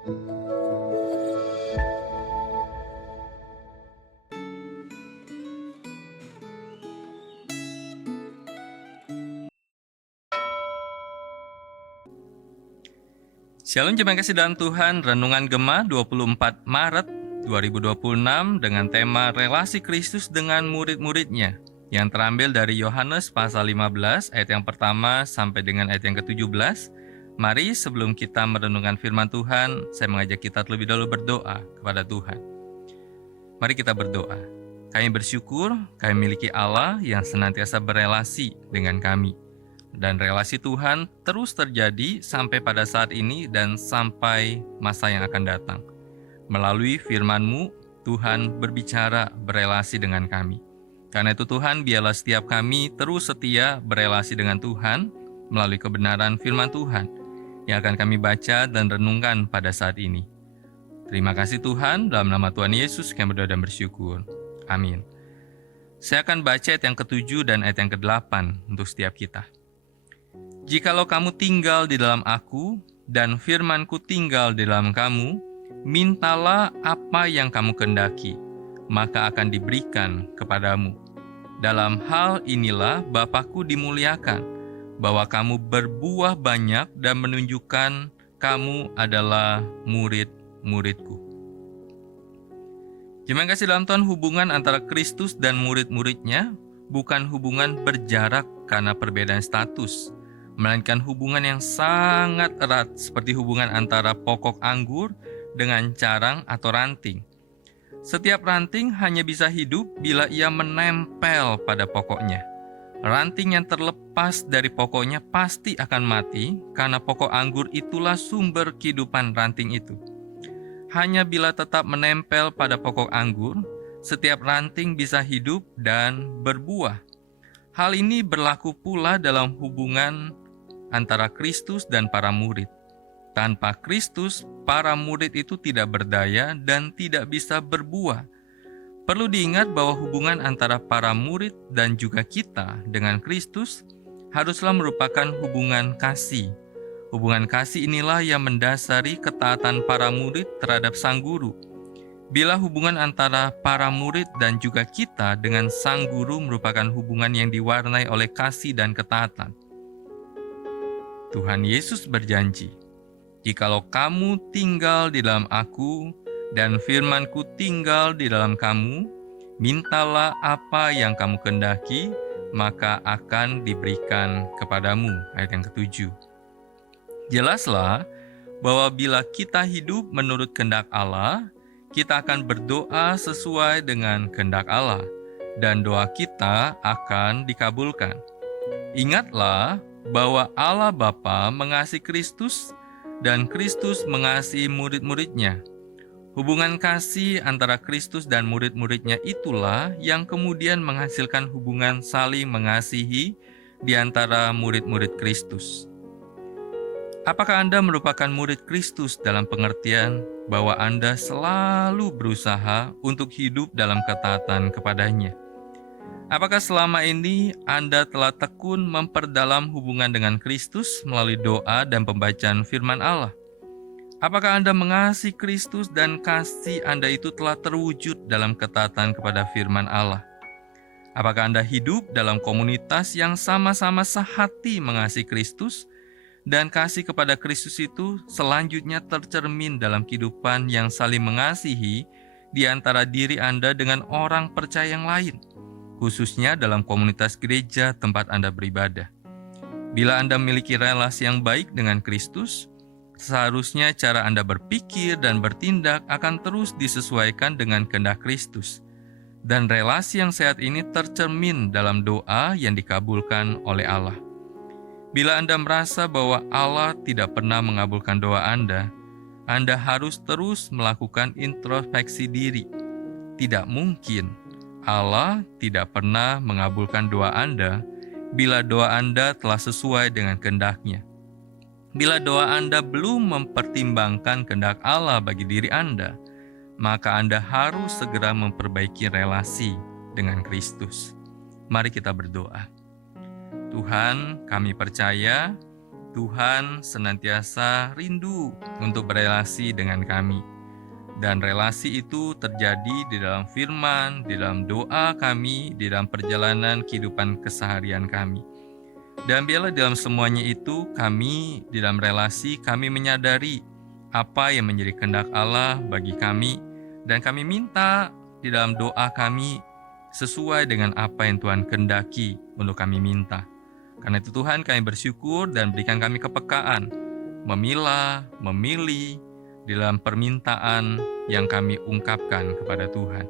Shalom jemaat kasih dalam Tuhan, Renungan Gema 24 Maret 2026 dengan tema Relasi Kristus dengan Murid-muridnya yang terambil dari Yohanes pasal 15 ayat yang pertama sampai dengan ayat yang ke-17. Mari sebelum kita merenungkan firman Tuhan, saya mengajak kita terlebih dahulu berdoa kepada Tuhan. Mari kita berdoa. Kami bersyukur kami memiliki Allah yang senantiasa berelasi dengan kami. Dan relasi Tuhan terus terjadi sampai pada saat ini dan sampai masa yang akan datang. Melalui firman-Mu, Tuhan berbicara berelasi dengan kami. Karena itu Tuhan, biarlah setiap kami terus setia berelasi dengan Tuhan melalui kebenaran firman Tuhan yang akan kami baca dan renungkan pada saat ini. Terima kasih Tuhan, dalam nama Tuhan Yesus kami berdoa dan bersyukur. Amin. Saya akan baca ayat yang ke-7 dan ayat yang ke-8 untuk setiap kita. Jikalau kamu tinggal di dalam aku, dan firman-Ku tinggal di dalam kamu, mintalah apa yang kamu kehendaki, maka akan diberikan kepadamu. Dalam hal inilah Bapa-Ku dimuliakan, bahwa kamu berbuah banyak dan menunjukkan kamu adalah murid-murid-Ku. Jemaat kasih dalam Tuhan, hubungan antara Kristus dan murid-muridnya bukan hubungan berjarak karena perbedaan status, melainkan hubungan yang sangat erat seperti hubungan antara pokok anggur dengan carang atau ranting. Setiap ranting hanya bisa hidup bila ia menempel pada pokoknya. Ranting yang terlepas dari pokoknya pasti akan mati karena pokok anggur itulah sumber kehidupan ranting itu. Hanya bila tetap menempel pada pokok anggur, setiap ranting bisa hidup dan berbuah. Hal ini berlaku pula dalam hubungan antara Kristus dan para murid. Tanpa Kristus, para murid itu tidak berdaya dan tidak bisa berbuah. Perlu diingat bahwa hubungan antara para murid dan juga kita dengan Kristus haruslah merupakan hubungan kasih. Hubungan kasih inilah yang mendasari ketaatan para murid terhadap Sang Guru. Bila hubungan antara para murid dan juga kita dengan Sang Guru merupakan hubungan yang diwarnai oleh kasih dan ketaatan, Tuhan Yesus berjanji, jikalau kamu tinggal di dalam aku dan firman-Ku tinggal di dalam kamu, mintalah apa yang kamu kehendaki, maka akan diberikan kepadamu. Ayat yang ke-7. Jelaslah bahwa bila kita hidup menurut kehendak Allah, kita akan berdoa sesuai dengan kehendak Allah, dan doa kita akan dikabulkan. Ingatlah bahwa Allah Bapa mengasihi Kristus dan Kristus mengasihi murid-muridnya. Hubungan kasih antara Kristus dan murid-muridnya itulah yang kemudian menghasilkan hubungan saling mengasihi di antara murid-murid Kristus. Apakah Anda merupakan murid Kristus dalam pengertian bahwa Anda selalu berusaha untuk hidup dalam ketaatan kepadanya? Apakah selama ini Anda telah tekun memperdalam hubungan dengan Kristus melalui doa dan pembacaan firman Allah? Apakah Anda mengasihi Kristus dan kasih Anda itu telah terwujud dalam ketaatan kepada firman Allah? Apakah Anda hidup dalam komunitas yang sama-sama sehati mengasihi Kristus dan kasih kepada Kristus itu selanjutnya tercermin dalam kehidupan yang saling mengasihi di antara diri Anda dengan orang percaya yang lain, khususnya dalam komunitas gereja tempat Anda beribadah? Bila Anda memiliki relasi yang baik dengan Kristus, seharusnya cara Anda berpikir dan bertindak akan terus disesuaikan dengan kehendak Kristus. Dan relasi yang sehat ini tercermin dalam doa yang dikabulkan oleh Allah. Bila Anda merasa bahwa Allah tidak pernah mengabulkan doa Anda harus terus melakukan introspeksi diri. Tidak mungkin Allah tidak pernah mengabulkan doa Anda bila doa Anda telah sesuai dengan kehendak-Nya. Bila doa Anda belum mempertimbangkan kehendak Allah bagi diri Anda, maka Anda harus segera memperbaiki relasi dengan Kristus. Mari kita berdoa. Tuhan, kami percaya Tuhan senantiasa rindu untuk berelasi dengan kami. Dan relasi itu terjadi di dalam firman, di dalam doa kami, di dalam perjalanan kehidupan keseharian kami. Dan biarlah dalam semuanya itu kami, di dalam relasi, kami menyadari apa yang menjadi kehendak Allah bagi kami. Dan kami minta di dalam doa kami sesuai dengan apa yang Tuhan kehendaki untuk kami minta. Karena itu Tuhan, kami bersyukur dan berikan kami kepekaan, memilah, memilih di dalam permintaan yang kami ungkapkan kepada Tuhan.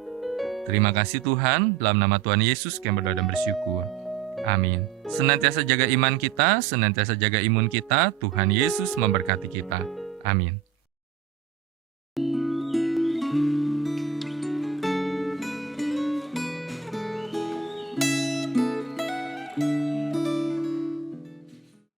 Terima kasih Tuhan, dalam nama Tuhan Yesus kami berdoa dan bersyukur. Amin. Senantiasa jaga iman kita, senantiasa jaga imun kita. Tuhan Yesus memberkati kita. Amin.